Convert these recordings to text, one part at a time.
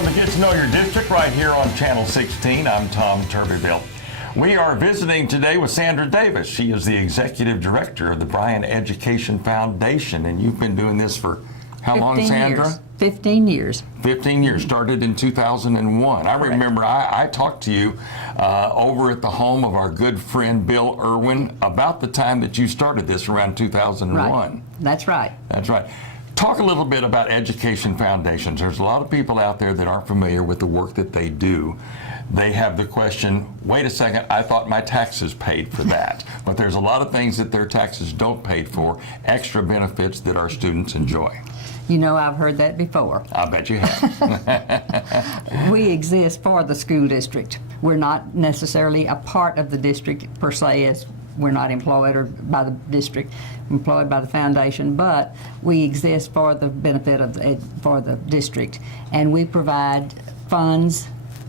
Welcome to Get to Know Your District right here on Channel 16. I'm Tom Turbyville. We are visiting today with Sandra Davis. She is the Executive Director of the Bryan Education Foundation, and you've been doing this for how long, Sandra? Years. 15 years. 15 years. Started in 2001. I remember I talked to you over at the home of our good friend Bill Irwin about the time that you started this around 2001. Right. That's right. That's right. Talk a little bit about education foundations. There's a lot of people out there that aren't familiar with the work that they do. They have the question, wait a second, I thought my taxes paid for that. But there's a lot of things that their taxes don't pay for, extra benefits that our students enjoy. You know, I've heard that before. I bet you have. We exist for the school district. We're not necessarily a part of the district per se, as we're not employed or by the district, employed by the foundation, but we exist for the benefit of for the district, and we provide funds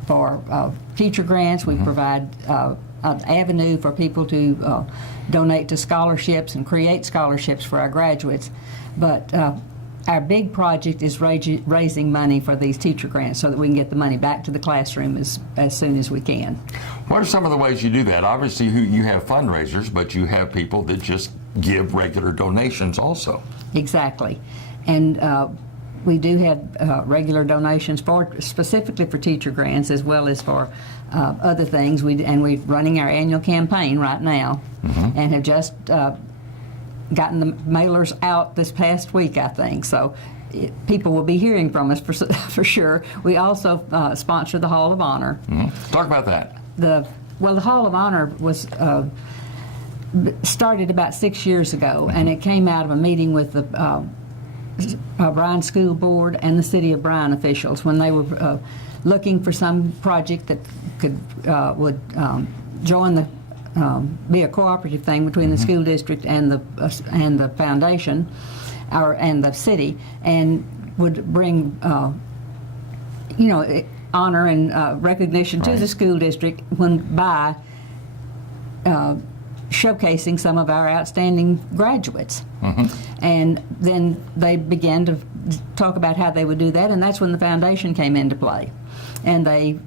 for teacher grants. We provide an avenue for people to donate to scholarships and create scholarships for our graduates. But our big project is raising money for these teacher grants so that we can get the money back to the classroom as soon as we can. What are some of the ways you do that? Obviously, you have fundraisers, but you have people that just give regular donations also. Exactly. And we do have regular donations specifically for teacher grants as well as for other things. We're running our annual campaign right now and have just gotten the mailers out this past week, I think. So people will be hearing from us for sure. We also sponsor the Hall of Honor. Talk about that. The Hall of Honor was started about 6 years ago, and it came out of a meeting with the Bryan School Board and the City of Bryan officials when they were looking for some project that would join the be a cooperative thing between the school district and the foundation, and the city, and would bring honor and recognition to the school district by showcasing some of our outstanding graduates. And then they began to talk about how they would do that, and that's when the foundation came into play. And they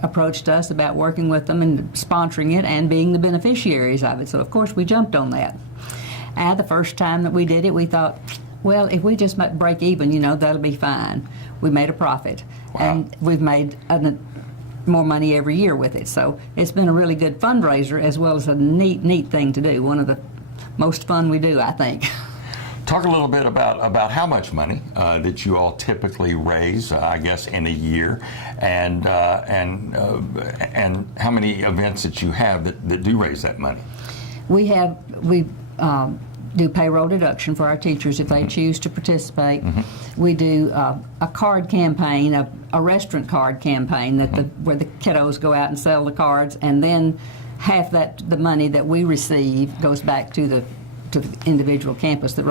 approached us about working with them and sponsoring it and being the beneficiaries of it. So of course we jumped on that. The first time that we did it, we thought, well, if we just break even, that'll be fine. We made a profit. Wow. And we've made more money every year with it. So it's been a really good fundraiser as well as a neat thing to do. One of the most fun we do, I think. Talk a little bit about how much money that you all typically raise, I guess, in a year, and how many events that you have that do raise that money. We do payroll deduction for our teachers if they choose to participate. We do a card campaign, a restaurant card campaign where the kiddos go out and sell the cards, and then half the money that we receive goes back to the individual campus that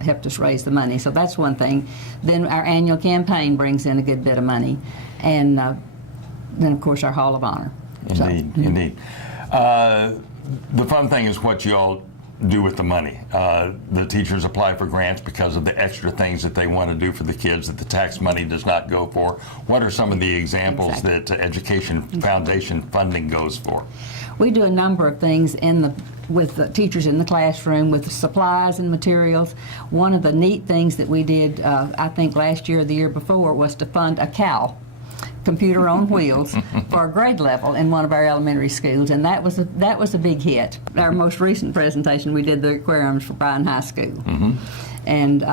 helped us raise the money. So that's one thing. Then our annual campaign brings in a good bit of money, and then of course our Hall of Honor. Indeed. The fun thing is what you all do with the money. The teachers apply for grants because of the extra things that they want to do for the kids that the tax money does not go for. What are some of the examples that Education Foundation funding goes for? We do a number of things with the teachers in the classroom, with the supplies and materials. One of the neat things that we did, I think last year or the year before, was to fund a CAL, computer on wheels, for a grade level in one of our elementary schools, and that was a big hit. Our most recent presentation, we did the aquariums for Bryan High School. And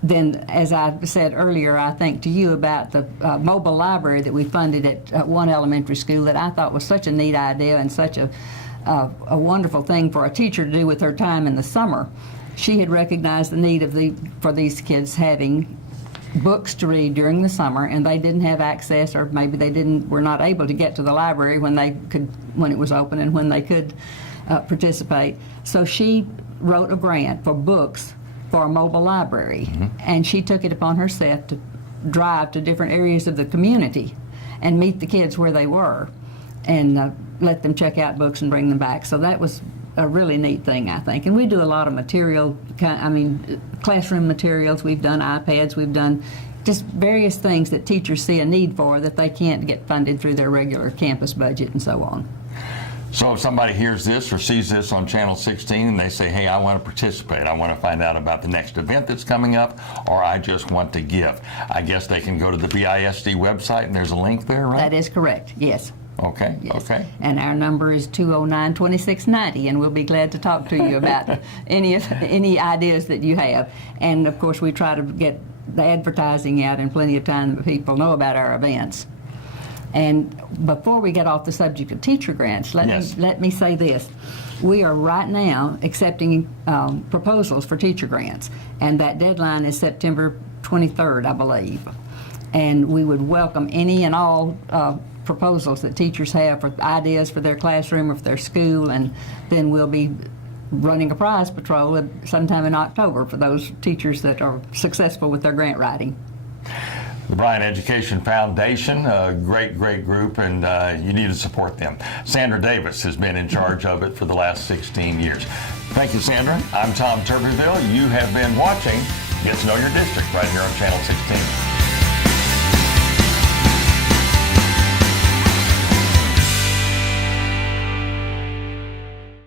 then, as I said earlier, I think to you about the mobile library that we funded at one elementary school that I thought was such a neat idea and such a wonderful thing for a teacher to do with her time in the summer. She had recognized the need for these kids having books to read during the summer, and they didn't have access, or maybe were not able to get to the library when it was open and when they could participate. So she wrote a grant for books for a mobile library, and she took it upon herself to drive to different areas of the community and meet the kids where they were, and let them check out books and bring them back. So that was a really neat thing, I think. And we do a lot of material, classroom materials. We've done iPads, we've done just various things that teachers see a need for that they can't get funded through their regular campus budget and so on. So if somebody hears this or sees this on Channel 16 and they say, hey, I want to participate, I want to find out about the next event that's coming up, or I just want to give, I guess they can go to the BISD website and there's a link there, right? That is correct, yes. Okay, Yes. okay. And our number is 209-2690, and we'll be glad to talk to you about any ideas that you have. And of course, we try to get the advertising out in plenty of time that people know about our events. And before we get off the subject of teacher grants, let me say this. We are right now accepting proposals for teacher grants, and that deadline is September 23rd, I believe. And we would welcome any and all proposals that teachers have for ideas for their classroom or for their school, and then we'll be running a prize patrol sometime in October for those teachers that are successful with their grant writing. The Bryan Education Foundation, a great group, and you need to support them. Sandra Davis has been in charge of it for the last 16 years. Thank you, Sandra. I'm Tom Turberville. You have been watching Get to Know Your District right here on Channel 16.